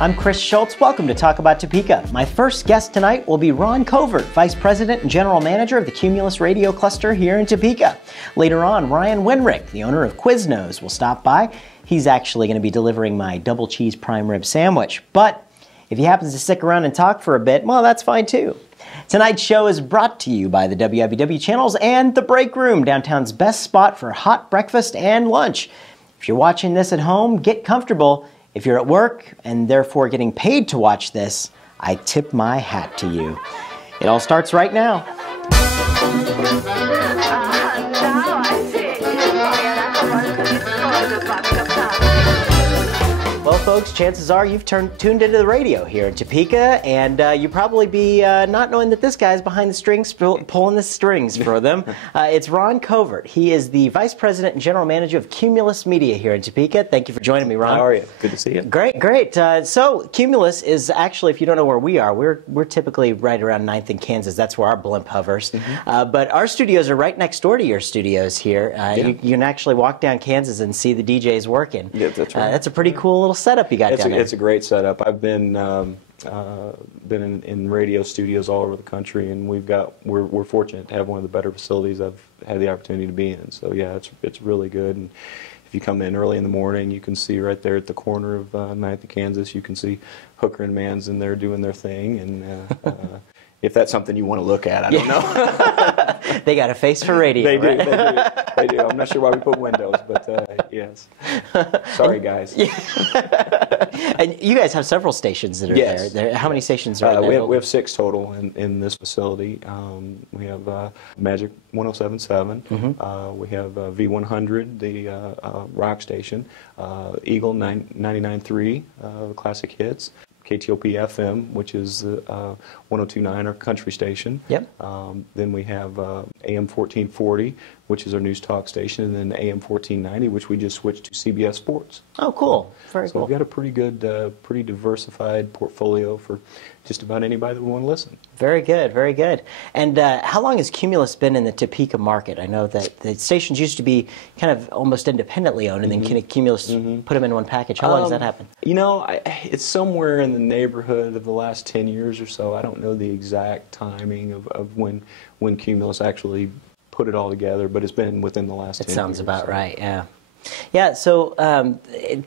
I'm Chris Schultz. Welcome to Talk About Topeka. My first guest tonight will be Ron Covert, Vice President and General Manager of the Cumulus Radio Cluster here in Topeka. Later on, Ryan Wenrich, the owner of Quiznos, will stop by. He's actually going to be delivering my double cheese prime rib sandwich. But if he happens to stick around and talk for a bit, well, that's fine too. Tonight's show is brought to you by the WIBW channels and The Break Room, downtown's best spot for hot breakfast and lunch. If you're watching this at home, get comfortable. If you're at work and therefore getting paid to watch this, I tip my hat to you. It all starts right now. Well, folks, chances are you've tuned into the radio here in Topeka, and you probably be not knowing that this guy's behind the strings, pulling the strings for them. It's Ron Covert. He is the Vice President and General Manager of Cumulus Media here in Topeka. Thank you for joining me, Ron. How are you? Good to see you. Great, great. So Cumulus is actually, if you don't know where we are, we're typically right around 9th and Kansas. That's where our blimp hovers. But our studios are right next door to your studios here. You can actually walk down Kansas and see the DJs working. Yeah, that's right. That's a pretty cool little setup you got down there. It's a great setup. I've been in radio studios all over the country, and we're fortunate to have one of the better facilities I've had the opportunity to be in. So yeah, it's really good. And if you come in early in the morning, you can see right there at the corner of 9th and Kansas, you can see Hooker and Mans in there doing their thing. And if that's something you want to look at, I don't know. They got a face for radio. They do. Right? They do. I'm not sure why we put windows, but yes. Sorry, guys. And you guys have several stations that are there. How many stations are there? We have 6 total in this facility. We have Magic 107.7. We have V100, the rock station. Eagle 99.3, classic hits. KTOP FM, which is 102.9, our country station. Yep. Then we have AM 1440, which is our news talk station, and then AM 1490, which we just switched to CBS Sports. Oh, cool. Very cool. So we've got a pretty good, pretty diversified portfolio for just about anybody that would want to listen. Very good, very good. And how long has Cumulus been in the Topeka market? I know that the stations used to be kind of almost independently owned, and then Cumulus put them in one package. How long has that happened? You know, it's somewhere in the neighborhood of the last 10 years or so. I don't know the exact timing of when Cumulus actually put it all together, but it's been within the last 10 years. It sounds about right, yeah. Yeah, so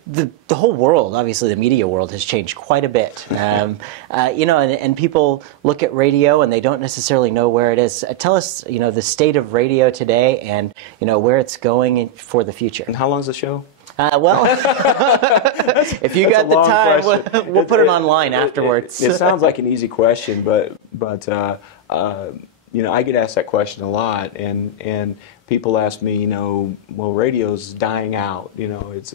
the whole world, obviously the media world, has changed quite a bit. You know, and people look at radio and they don't necessarily know where it is. Tell us, you know, the state of radio today and, you know, where it's going for the future. And how long is the show? Well, if you got the time, we'll put it online afterwards. It sounds like an easy question, but you know, I get asked that question a lot, and people ask me, you know, well, radio's dying out. You know, it's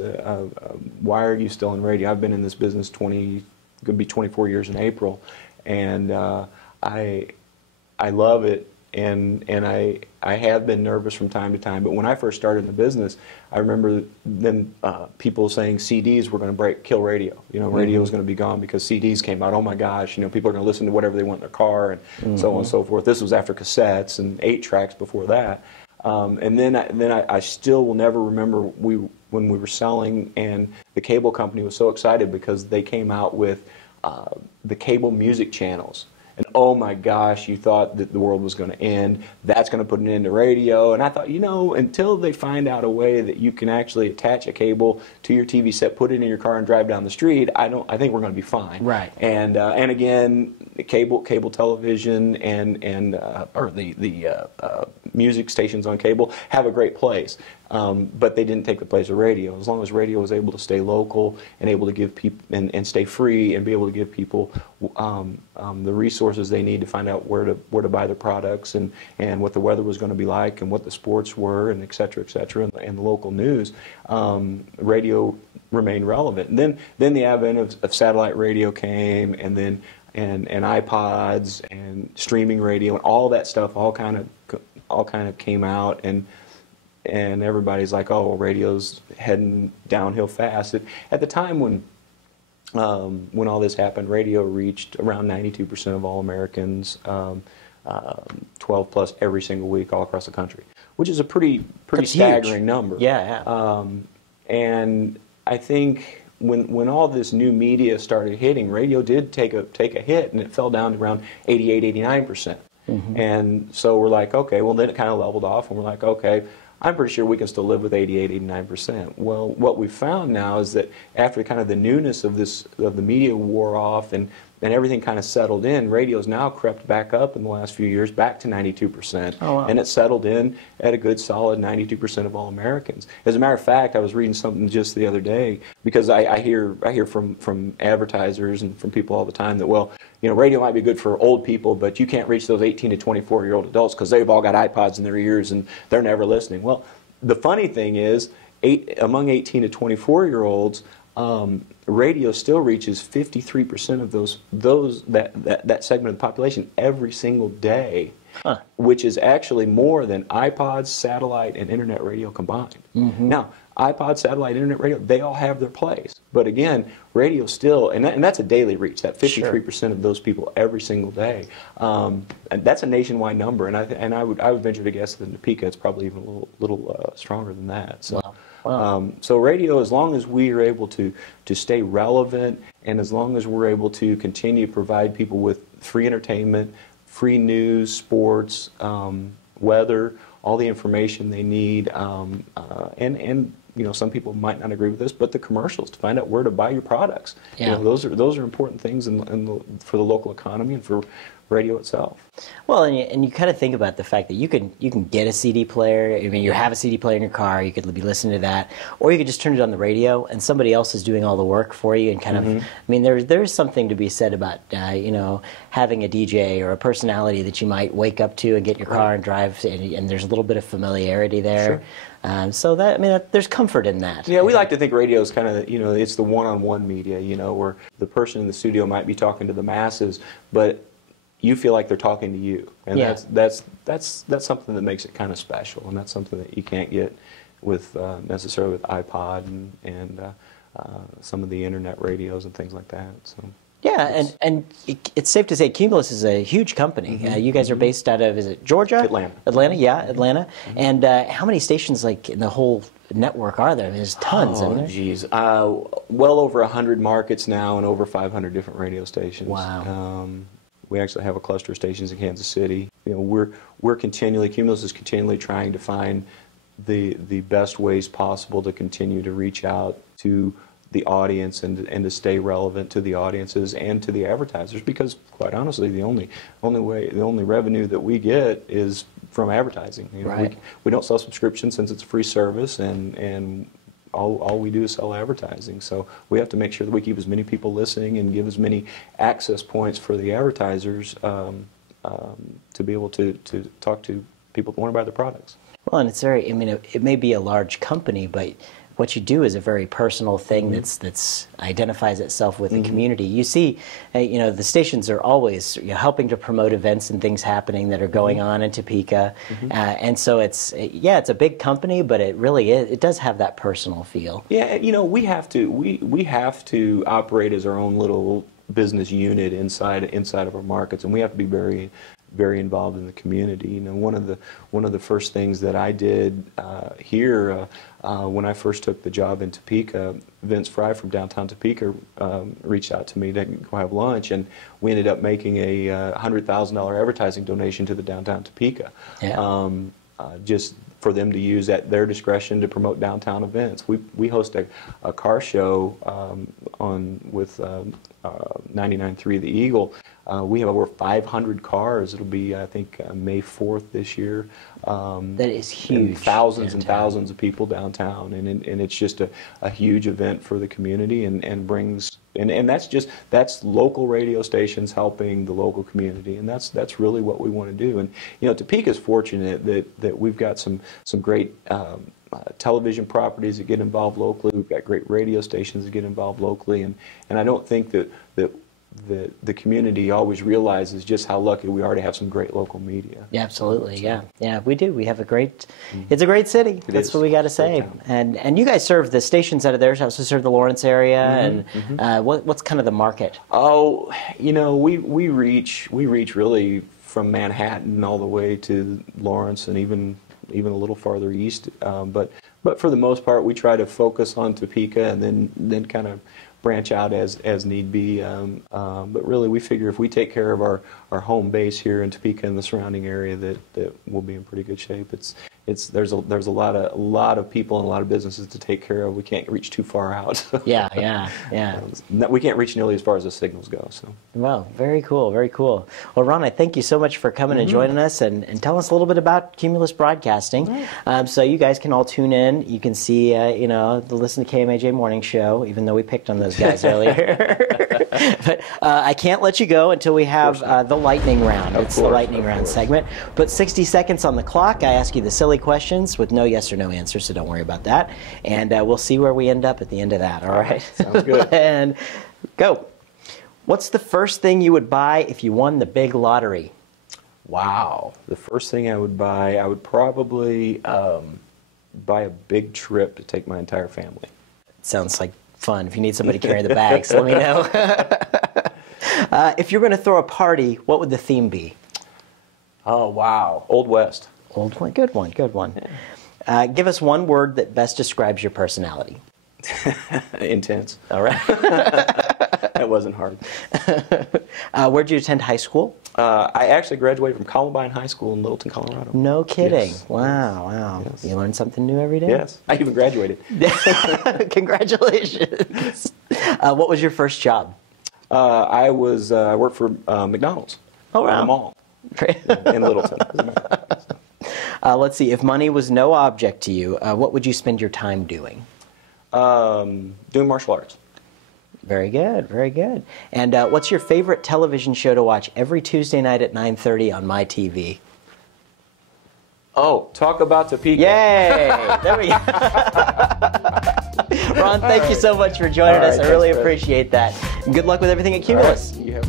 why are you still in radio? I've been in this business could be 24 years in April, and I love it, and I have been nervous from time to time. But when I first started in the business, I remember then people saying CDs were going to kill radio. You know, radio was going to be gone because CDs came out. Oh my gosh, you know, people are going to listen to whatever they want in their car, and so on and so forth. This was after cassettes and 8-tracks before that. And then I still will never remember when we were selling, and the cable company was so excited because they came out with the cable music channels. And oh my gosh, you thought that the world was going to end. That's going to put an end to radio. And I thought, you know, until they find out a way that you can actually attach a cable to your TV set, put it in your car, and drive down the street, I think we're going to be fine. Right. And again, cable television or the music stations on cable have a great place. But they didn't take the place of radio. As long as radio was able to stay local and able to give people and stay free and be able to give people the resources they need to find out where to buy their products and what the weather was going to be like and what the sports were and et cetera, and the local news, radio remained relevant. And then the advent of satellite radio came, and then and iPods and streaming radio and all that stuff all kind of came out, and everybody's like, oh, well, radio's heading downhill fast. At the time when all this happened, radio reached around 92% of all Americans, 12 plus every single week all across the country, which is a pretty staggering number. Yeah, yeah. And I think when all this new media started hitting, radio did take a hit, and it fell down to around 88, 89%. And so we're like, okay, well then it kind of leveled off, and we're like, okay, I'm pretty sure we can still live with 88, 89%. Well, what we've found now is that after kind of the newness of the media wore off and everything kind of settled in, radio's now crept back up in the last few years, back to 92%. Oh, wow. And it's settled in at a good solid 92% of all Americans. As a matter of fact, I was reading something just the other day, because I hear from advertisers and from people all the time that, well, you know, radio might be good for old people, but you can't reach those 18 to 24-year-old adults because they've all got iPods in their ears and they're never listening. Well, the funny thing is, among 18 to 24-year-olds, radio still reaches 53% of that segment of the population every single day, which is actually more than iPods, satellite, and internet radio combined. Now, iPod, satellite, internet radio, they all have their place. But again, radio still, and that's a daily reach, that 53% of those people every single day. And that's a nationwide number, and I would venture to guess that in Topeka it's probably even a little stronger than that. So. Wow. Wow. So radio, as long as we are able to stay relevant, and as long as we're able to continue to provide people with free entertainment, free news, sports, weather, all the information they need, and you know, some people might not agree with this, but the commercials to find out where to buy your products. Yeah. You know, those are important things for the local economy and for radio itself. Well, and you kind of think about the fact that you can get a CD player. I mean, you have a CD player in your car. You could be listening to that, or you could just turn it on the radio, and somebody else is doing all the work for you. And kind of, I mean, there's something to be said about you know, having a DJ or a personality that you might wake up to and get in your car and drive, and there's a little bit of familiarity there. So that, I mean, there's comfort in that. Yeah, we like to think radio is kind of, you know, it's the one-on-one media, you know, where the person in the studio might be talking to the masses, but you feel like they're talking to you, and that's something that makes it kind of special, and that's something that you can't get with necessarily with iPod and some of the internet radios and things like that. So. Yeah, and it's safe to say Cumulus is a huge company. You guys are based out of, is it Georgia? Atlanta. Atlanta, yeah, Atlanta. And how many stations, like, in the whole network are there? There's tons, isn't there? Geez. Well over 100 markets now and over 500 different radio stations. Wow. We actually have a cluster of stations in Kansas City. You know, Cumulus is continually trying to find the best ways possible to continue to reach out to the audience and to stay relevant to the audiences and to the advertisers, because quite honestly the only revenue that we get is from advertising. You know, we don't sell subscriptions since it's a free service, and all we do is sell advertising. So we have to make sure that we keep as many people listening and give as many access points for the advertisers to be able to talk to people that want to buy their products. Well, and it's very, I mean, it may be a large company, but what you do is a very personal thing that's identifies itself with the community. You see, you know, the stations are always helping to promote events and things happening that are going on in Topeka, and so it's a big company, but it really it does have that personal feel. Yeah, you know, we have to operate as our own little business unit inside of our markets, and we have to be very involved in the community. You know, one of the first things that I did here when I first took the job in Topeka, Vince Fry from downtown Topeka reached out to me to go have lunch, and we ended up making a $100,000 advertising donation to the downtown Topeka, just for them to use at their discretion to promote downtown events. We host a car show with 99.3 The Eagle. We have over 500 cars. It'll be, I think, May 4th this year. That is huge. And thousands and thousands of people downtown, and it's just a huge event for the community, and brings and that's local radio stations helping the local community, and that's really what we want to do. And you know, Topeka's fortunate that we've got some great television properties that get involved locally. We've got great radio stations that get involved locally, and I don't think that the community always realizes just how lucky we are to have some great local media. Yeah, absolutely. Yeah, we do. We have a great. It's a great city. That's what we got to say. And you guys serve the stations out of there. Also serve the Lawrence area. And what's kind of the market? Oh, you know, we reach really from Manhattan all the way to Lawrence, and even a little farther east. But But for the most part, we try to focus on Topeka and then kind of branch out as need be. But really, we figure if we take care of our home base here in Topeka and the surrounding area, that we'll be in pretty good shape. There's a lot of people and a lot of businesses to take care of. We can't reach too far out. Yeah. We can't reach nearly as far as the signals go. So. Wow, very cool, very cool. Well, Ron, I thank you so much for coming and joining us and telling us a little bit about Cumulus Broadcasting. So you guys can all tune in. You can see, listen to KMAJ Morning Show, even though we picked on those guys earlier. But I can't let you go until we have the lightning round. It's the lightning round segment. Put 60 seconds on the clock. I ask you the silly questions with no yes or no answer, so don't worry about that. And we'll see where we end up at the end of that, all right? Sounds good. And go. What's the first thing you would buy if you won the big lottery? Wow. The first thing I would buy, I would probably buy a big trip to take my entire family. Sounds like fun. If you need somebody to carry the bags, let me know. If you're going to throw a party, what would the theme be? Oh, wow. Old West. Old one. Good one. Good one. Give us one word that best describes your personality. Intense. All right. That wasn't hard. Where'd you attend high school? I actually graduated from Columbine High School in Littleton, Colorado. No kidding. Yes. Wow. Yes. You learn something new every day? Yes. I even graduated. Congratulations. What was your first job? I worked for McDonald's. Oh, wow. In the mall in Littleton. Let's see. If money was no object to you, what would you spend your time doing? Doing martial arts. Very good, very good. And what's your favorite television show to watch every Tuesday night at 9:30 on my TV? Oh, talk about Topeka. Yay! There we go. Ron, thank you so much for joining us. I really appreciate that. And good luck with everything at Cumulus. Right. You have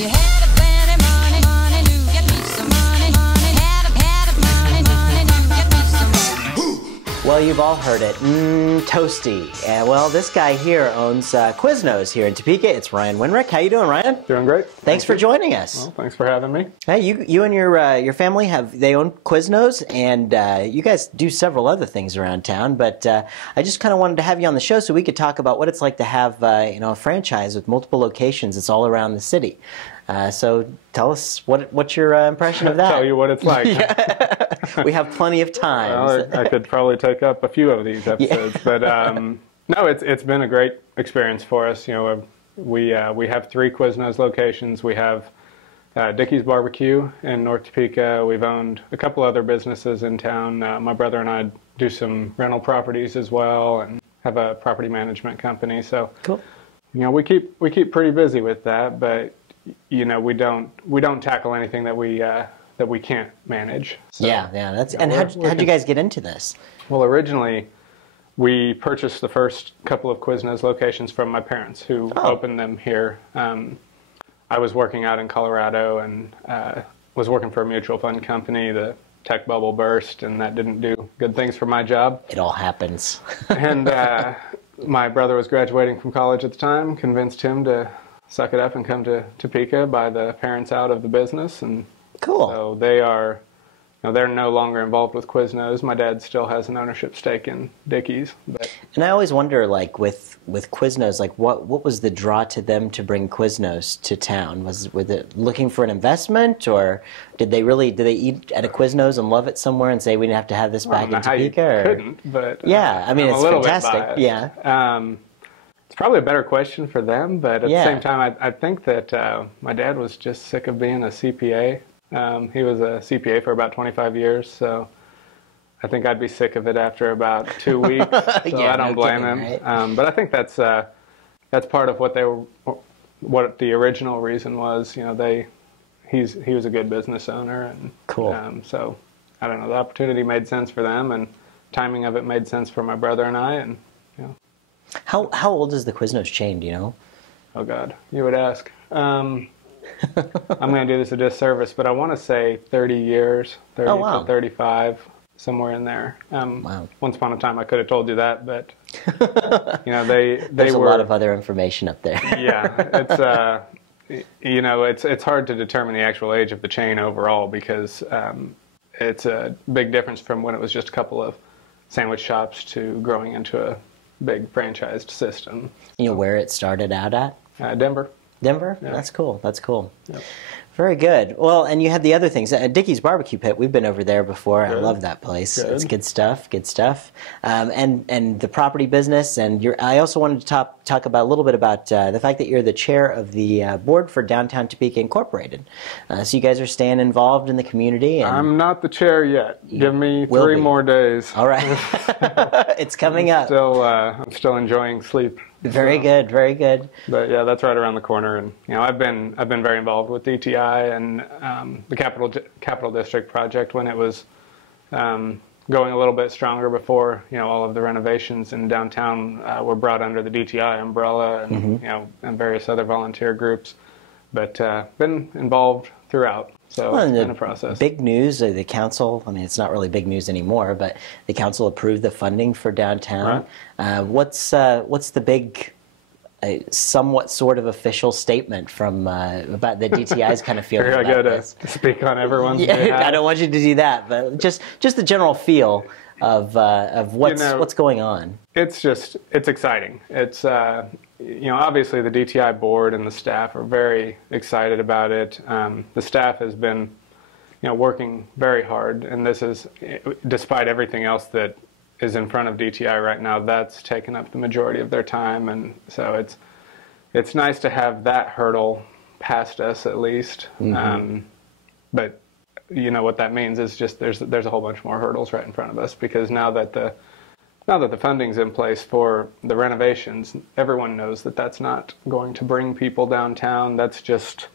You had a plenty money to get me some money, had a money to get me some money. Well, you've all heard it. Toasty. Well, this guy here owns Quiznos here in Topeka. It's Ryan Wenrich. How you doing, Ryan? Doing great. Thanks for joining us. Well, thanks for having me. Hey, you and your family they own Quiznos, and you guys do several other things around town. But I just kind of wanted to have you on the show so we could talk about what it's like to have a franchise with multiple locations. It's all around the city. So tell us what's your impression of that? Tell you what it's like. We have plenty of time. Well, I could probably take up a few of these episodes, but no, it's been a great experience for us. We have 3 Quiznos locations. We have Dickies BBQ in North Topeka. We've owned a couple other businesses in town. My brother and I do some rental properties as well, and have a property management company. So cool. We keep pretty busy with that, but we don't tackle anything that we can't manage. So, and how'd you guys get into this? Well, originally we purchased the first couple of Quiznos locations from my parents, who opened them here. I was working out in Colorado and was working for a mutual fund company. The tech bubble burst, and that didn't do good things for my job. It all happens. And my brother was graduating from college at the time, convinced him to suck it up and come to Topeka, buy the parents out of the business. And cool. So they're no longer involved with Quiznos. My dad still has an ownership stake in Dickies. And I always wonder, with Quiznos, what was the draw to them to bring Quiznos to town? Was it looking for an investment, or did they eat at a Quiznos and love it somewhere and say we have to have this back in Topeka? Couldn't, but yeah, I mean, it's fantastic. Yeah. It's probably a better question for them, but at the same time, I think that my dad was just sick of being a CPA. He was a CPA for about 25 years, so I think I'd be sick of it after about 2 weeks. So I don't blame him. Right? But I think that's part of what the original reason was. He was a good business owner, and cool. So I don't know. The opportunity made sense for them, and timing of it made sense for my brother and I, and. How old is the Quiznos chain, do you know? Oh, God, you would ask. I'm going to do this a disservice, but I want to say 30 years, 30 to 35, somewhere in there. Wow. Once upon a time, I could have told you that, but they There's were a lot of other information up there. Yeah, You know, it's hard to determine the actual age of the chain overall because it's a big difference from when it was just a couple of sandwich shops to growing into a big franchised system. You know where it started out at? Denver. Denver? Yeah. That's cool. That's cool. Yep. Very good. Well, and you had the other things. Dickies Barbecue Pit, we've been over there before. Good. I love that place. Good. It's good stuff, good stuff. And the property business, and I also wanted to talk about a little bit about the fact that you're the chair of the board for Downtown Topeka Incorporated. So you guys are staying involved in the community. And I'm not the chair yet. Give me 3 more days. All right. It's coming up. I'm still enjoying sleep. Very good, very good. But yeah, that's right around the corner, and you know, I've been very involved with DTI and the Capital District project when it was going a little bit stronger before all of the renovations in downtown were brought under the DTI umbrella, and and various other volunteer groups. But been involved throughout. So it's been a process. Big news, the council, I mean, it's not really big news anymore, but the council approved the funding for downtown. Right. What's the big, somewhat sort of official statement from about the DTI's kind of feeling about I got this? to speak on everyone's behalf. I don't want you to do that, but just the general feel of what's going on. It's exciting. It's obviously the DTI board and the staff are very excited about it. The staff has been working very hard, and this is despite everything else that is in front of DTI right now. That's taken up the majority of their time, and so it's nice to have that hurdle past us at least. But what that means is just there's a whole bunch more hurdles right in front of us, because now that the funding's in place for the renovations, everyone knows that that's not going to bring people downtown. That's just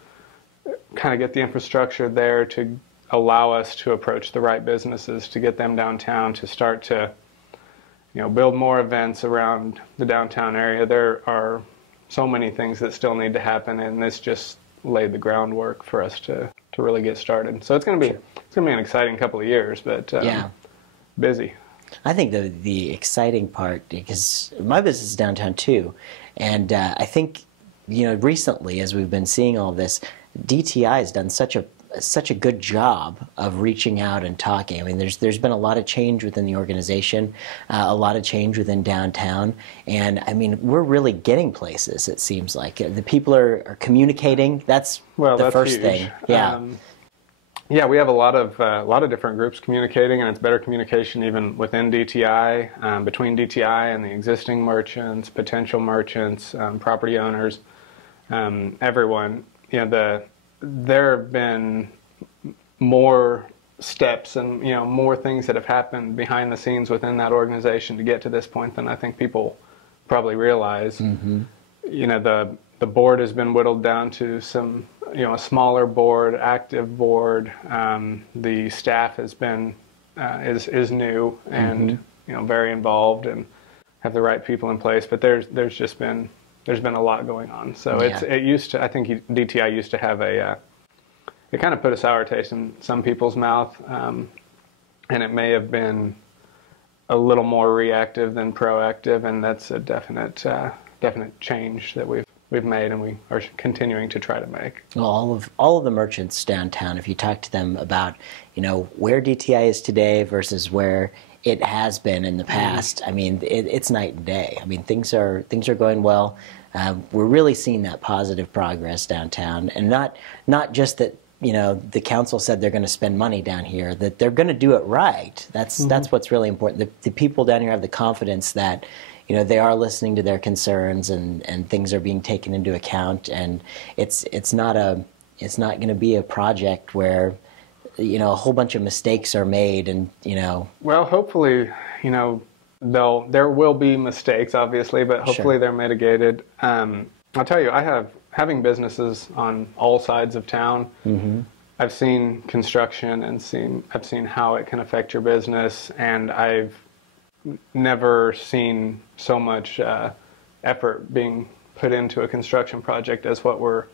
kind of get the infrastructure there to allow us to approach the right businesses, to get them downtown, to start to build more events around the downtown area. There are so many things that still need to happen, and this just laid the groundwork for us to really get started. So it's going to be an exciting couple of years, but busy. I think the exciting part, because my business is downtown too, and I think recently, as we've been seeing all this, DTI has done such a good job of reaching out and talking. I mean, there's been a lot of change within the organization, a lot of change within downtown, and I mean, we're really getting places. It seems like the people are communicating. That's the first huge. Thing. Yeah. Yeah, we have a lot of different groups communicating, and it's better communication even within DTI, between DTI and the existing merchants, potential merchants, property owners, everyone. There have been more steps and more things that have happened behind the scenes within that organization to get to this point than I think people probably realize. The board has been whittled down to some a smaller board, active board. The staff has been is new and very involved and have the right people in place. But there's been a lot going on. So it used to, I think DTI used to have it kind of put a sour taste in some people's mouth, and it may have been a little more reactive than proactive, and that's a definite change that we've made, and we are continuing to try to make. Well, all of the merchants downtown, if you talk to them about where DTI is today versus where it has been in the past, I mean, it's night and day. I mean, things are going well. We're really seeing that positive progress downtown, and not just that the council said they're going to spend money down here, that they're going to do it right. That's what's really important. The people down here have the confidence that they are listening to their concerns, and things are being taken into account, and it's not going to be a project where a whole bunch of mistakes are made, and Well, hopefully, there will be mistakes, obviously, but hopefully they're mitigated. I'll tell you, having businesses on all sides of town. I've seen construction and I've seen how it can affect your business, and I've never seen so much effort being put into a construction project as what we're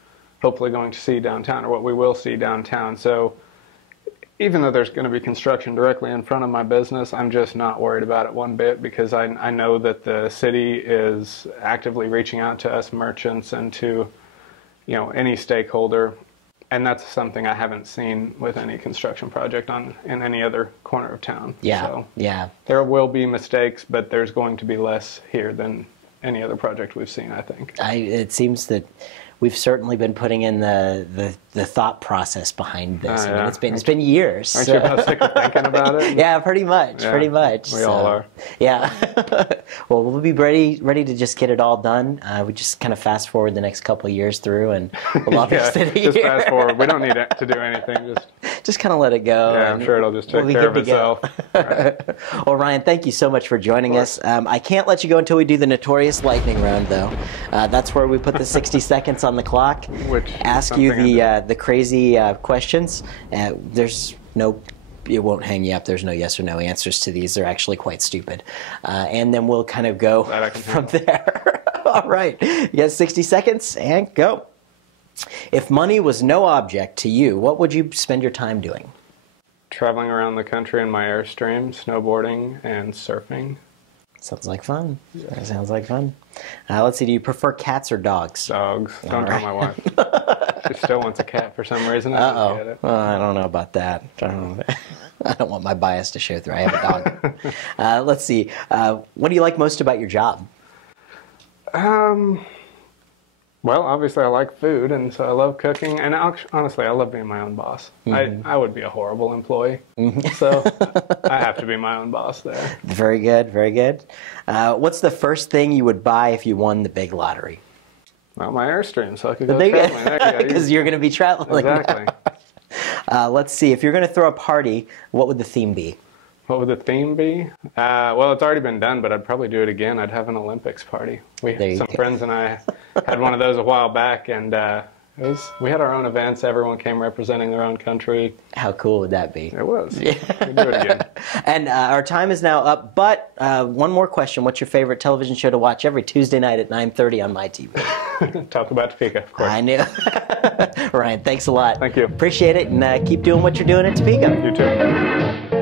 hopefully going to see downtown, or what we will see downtown. So even though there's going to be construction directly in front of my business, I'm just not worried about it one bit, because I know that the city is actively reaching out to us merchants and to any stakeholder. And that's something I haven't seen with any construction project in any other corner of town. Yeah, so yeah. There will be mistakes, but there's going to be less here than any other project we've seen, I think. It seems that we've certainly been putting in the thought process behind this. I mean, it's been years. Aren't you about sick of thinking about it? Yeah, pretty much. We all are. Yeah. Well, we'll be ready to just get it all done. We just kind of fast forward the next couple of years through, and we'll all be sitting just here. Fast forward. We don't need to do anything. Just kind of let it go. Yeah, I'm sure it'll just take care of itself. Right. Well, Ryan, thank you so much for joining us. I can't let you go until we do the notorious lightning round, though. That's where we put the 60 seconds on the clock. Ask you the crazy questions. There's no, it won't hang you up. There's no yes or no answers to these. They're actually quite stupid. And then we'll kind of go from there. All right. You got 60 seconds and go. If money was no object to you, what would you spend your time doing? Traveling around the country in my Airstream, snowboarding, and surfing. Sounds like fun. That sounds like fun. Let's see, do you prefer cats or dogs? Dogs. Don't tell my wife. She still wants a cat for some reason. I don't get it. I don't know about that. I don't want my bias to show through. I have a dog. Let's see. What do you like most about your job? Well, obviously I like food, and so I love cooking, and honestly, I love being my own boss. Mm-hmm. I would be a horrible employee, so I have to be my own boss there. Very good, very good. What's the first thing you would buy if you won the big lottery? Well, my Airstream, so I could go traveling. Because you're going to be traveling. Exactly. Let's see, if you're going to throw a party, what would the theme be? What would the theme be? Well, it's already been done, but I'd probably do it again. I'd have an Olympics party. Some friends and I had one of those a while back, and we had our own events. Everyone came representing their own country. How cool would that be? It was. Yeah. We'd do it again. And our time is now up, but one more question. What's your favorite television show to watch every Tuesday night at 9:30 on my TV? Talk about Topeka, of course. I knew. Ryan, thanks a lot. Thank you. Appreciate it, and keep doing what you're doing in Topeka. You too.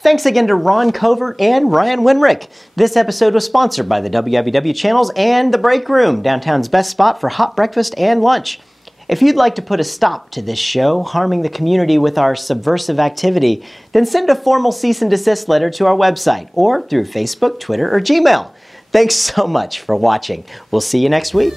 Thanks again to Ron Covert and Ryan Wenrich. This episode was sponsored by the WWW channels and The Break Room, downtown's best spot for hot breakfast and lunch. If you'd like to put a stop to this show, harming the community with our subversive activity, then send a formal cease and desist letter to our website or through Facebook, Twitter, or Gmail. Thanks so much for watching. We'll see you next week.